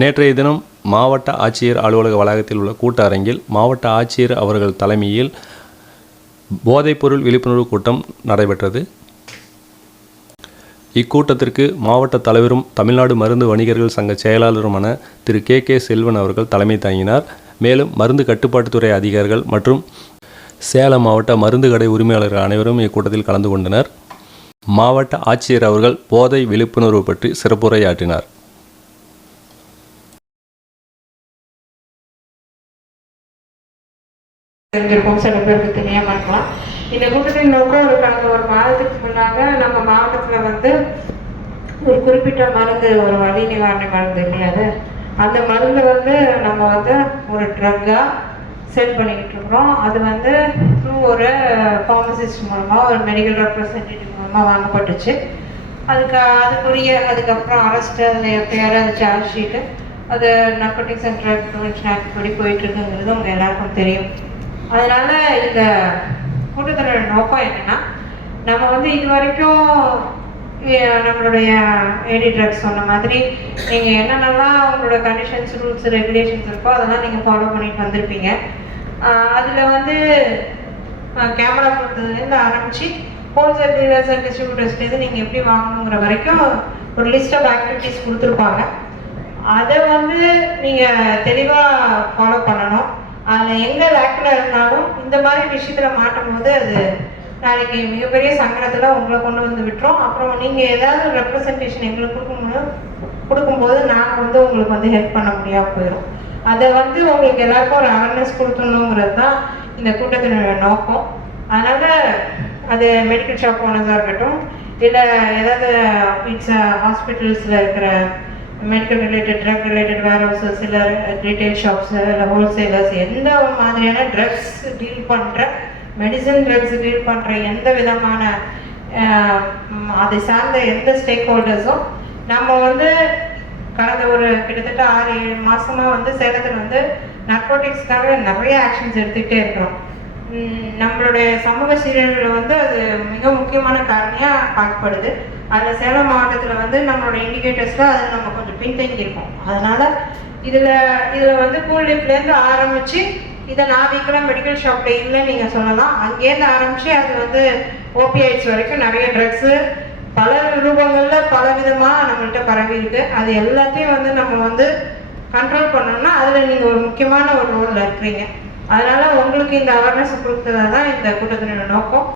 நேற்றைய தினம் மாவட்ட ஆட்சியர் அலுவலக வளாகத்தில் உள்ள கூட்ட அரங்கில் மாவட்ட ஆட்சியர் அவர்கள் தலைமையில் போதைப்பொருள் விழிப்புணர்வு கூட்டம் நடைபெற்றது. இக்கூட்டத்திற்கு மாவட்ட தலைவரும் தமிழ்நாடு மருந்து வணிகர்கள் சங்க செயலாளருமான திரு கே செல்வன் அவர்கள் தலைமை தாங்கினார். மேலும் மருந்து கட்டுப்பாட்டுத்துறை அதிகாரிகள் மற்றும் சேலம் மாவட்ட மருந்து கடை உரிமையாளர்கள் அனைவரும் இக்கூட்டத்தில் கலந்து கொண்டனர். மாவட்ட ஆட்சியர் அவர்கள் போதை விழிப்புணர்வு பற்றி சிறப்புரையாற்றினார். சில பேருக்கு தெரியாம இருக்கலாம். இந்த கூட்டத்தின் நோக்கம் ஒரு மாதத்துக்கு முன்னாக நம்ம மாவட்டத்தில் ஒரு குறிப்பிட்ட மருந்து, ஒரு வலி நிவாரண மருந்து இல்லையாது, அந்த மருந்து நம்ம ஒரு ட்ரக்கா செல் பண்ணிக்கிட்டு இருக்கிறோம். அது ஒரு ஃபார்மசிஸ்ட் மூலமா, ஒரு மெடிக்கல் ரெப்ரசன்டேட்டிவ் மூலமா வாங்கப்பட்டுச்சு. அதுக்கப்புறம் அரெஸ்ட், அதில் எஃப்ஐஆர், அது சார்ஜ் ஷீட்டு, அது narcotics and drug prevention act படி போயிட்டு இருக்குங்கிறது உங்க எல்லாருக்கும் தெரியும். அதனால இந்த கூட்டத்தோட நோக்கம் என்னன்னா, நம்ம இது வரைக்கும் நம்மளுடைய ஏடி ட்ரக்ஸ் சொன்ன மாதிரி நீங்கள் என்னென்னலாம் உங்களோட கண்டிஷன்ஸ், ரூல்ஸ், ரெகுலேஷன்ஸ் இருக்கோ அதெல்லாம் நீங்கள் ஃபாலோ பண்ணிட்டு வந்திருப்பீங்க. அதில் கேமரா கொடுத்ததுலேருந்து ஆரம்பித்து ஹோல்சேல் டீலர்ஸ் அண்ட் டிஸ்ட்ரிபியூட்டர்ஸ்லேருந்து நீங்கள் எப்படி வாங்கணுங்கிற வரைக்கும் ஒரு லிஸ்ட் ஆஃப் ஆக்டிவிட்டீஸ் கொடுத்துருப்பாங்க. அதை நீங்கள் தெளிவாக ஃபாலோ பண்ணணும். அதில் எங்கே லேக்கில் இருந்தாலும் இந்த மாதிரி விஷயத்தில் மாட்டும் போது அது நாளைக்கு மிகப்பெரிய சங்கடத்தில் உங்களை கொண்டு விட்டுரும். அப்புறம் நீங்கள் ஏதாவது ரெப்ரசன்டேஷன் எங்களுக்கு கொடுக்கும்போது நாங்கள் உங்களுக்கு ஹெல்ப் பண்ண முடியாமல் போயிடும். அதை உங்களுக்கு எல்லாருக்கும் ஒரு அவேர்னஸ் கொடுத்துடணுங்கிறது தான் இந்த கூட்டத்தினோட நோக்கம். அதனால் அது மெடிக்கல் ஷாப் ஓனர்ஸாக இருக்கட்டும், இல்லை ஏதாவது ஹாஸ்பிட்டல்ஸில் இருக்கிற மெடிக்கல் ரிலேட்டட், ட்ரக் ரிலேட்டட் வேர் ஹவுசஸ், இல்லை ரீட்டைல் ஷாப்ஸ், இல்லை ஹோல்சேலர்ஸ், எந்த மாதிரியான ட்ரக்ஸ் டீல் பண்ணுற, மெடிசன் ட்ரக்ஸ் டீல் பண்ணுற எந்த விதமான அதை சார்ந்த எந்த ஸ்டேக் ஹோல்டர்ஸும் நம்ம கடந்த ஒரு கிட்டத்தட்ட 6-7 மாதமாக சேலத்தில் நார்கோட்டிக்ஸ்க்காக நிறைய ஆக்ஷன்ஸ் எடுத்துக்கிட்டே இருக்கிறோம். நம்மளுடைய சமூக சீரழிவில் அது மிக முக்கியமான காரணியாக பார்க்கப்படுது. அதில் சேலம் மாவட்டத்தில் நம்மளோட இண்டிகேட்டர்ஸில் அது நம்ம கொஞ்சம் பின்தங்கியிருக்கோம். அதனால் இதில் கூல்லிப்லேருந்து ஆரம்பித்து இதை நாவிக்கெல்லாம் மெடிக்கல் ஷாப்பில் இல்லைன்னு நீங்கள் சொல்லலாம். அங்கேருந்து ஆரம்பித்து அது ஓபிஐஸ் வரைக்கும் நிறைய ட்ரக்ஸு பல ரூபங்களில் பல விதமாக நம்மள்கிட்ட பரவி இருக்கு. அது எல்லாத்தையும் நம்ம கண்ட்ரோல் பண்ணோம்னா அதில் நீங்கள் ஒரு முக்கியமான ஒரு ரோலில் இருக்கிறீங்க. அதனால் உங்களுக்கு இந்த அவேர்னஸ் கொடுத்தது தான் இந்த கூட்டத்தினோட நோக்கம்.